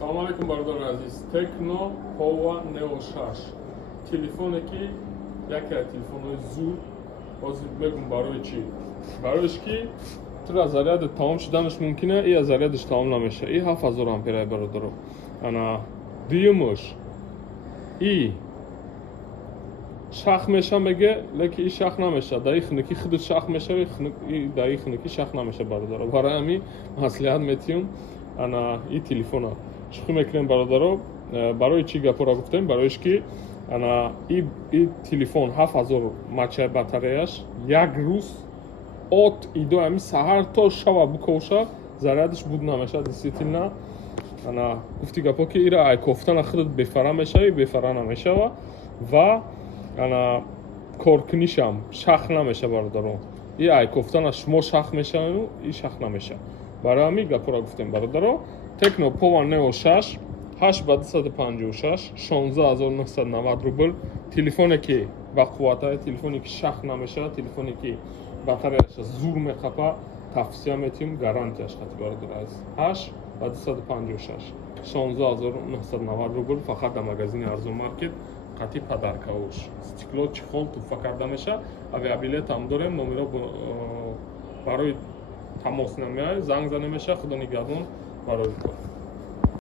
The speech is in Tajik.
Салом алейкум, бардор азиз. Tecno Pova Neo 6. Телефоне ки яке телефонои зуд ҳозир мегум барои чӣ? Барои ки тра заряди тамом шуданаш мумкина, и зарядиш тамом намеша. И 7000 ампер бародаро. Ана дуюмаш. И шах меша меге, леки и шах намеша. Да ихники худут шах меша, и да ихники шах намеша бародаро. Барои ами маслиҳат метиҳум ана и телефона шухӣ мекунем бародаро. Барои чӣ гапора гуфтем? Бароиш ки ана и телефон 7000 мачаи батареяш як рӯз от идо ами саҳар то шава букоша зарядиш буд намеша. Действительно ана гуфти гапо ки ира ай кофтана худут бефара мешави, бефара намешава ва ана коркунишам шах намеша бародаро. И ай кофтана шумо шах мешаву, и шах намеша. Барои ами гапора гуфтем бародаро. Tecno Pova Neo 6 8256 16990 рубл. Телефоне ки ба қувватае, телефоне ки шах намеша, телефоне ки батареяш зур мехапа, тавсия метиҳум, гарантияш хати бародаро азиз. 8 8256 16990 рубл фақат дар магазини Арзон маркет. Қати падаркауш. Стекло, чихол, туффа карда меша. Авиабилет ҳам дорем, номеро барои тамос намеояд, занг занемеша. Худо нигаҳбон барои кор.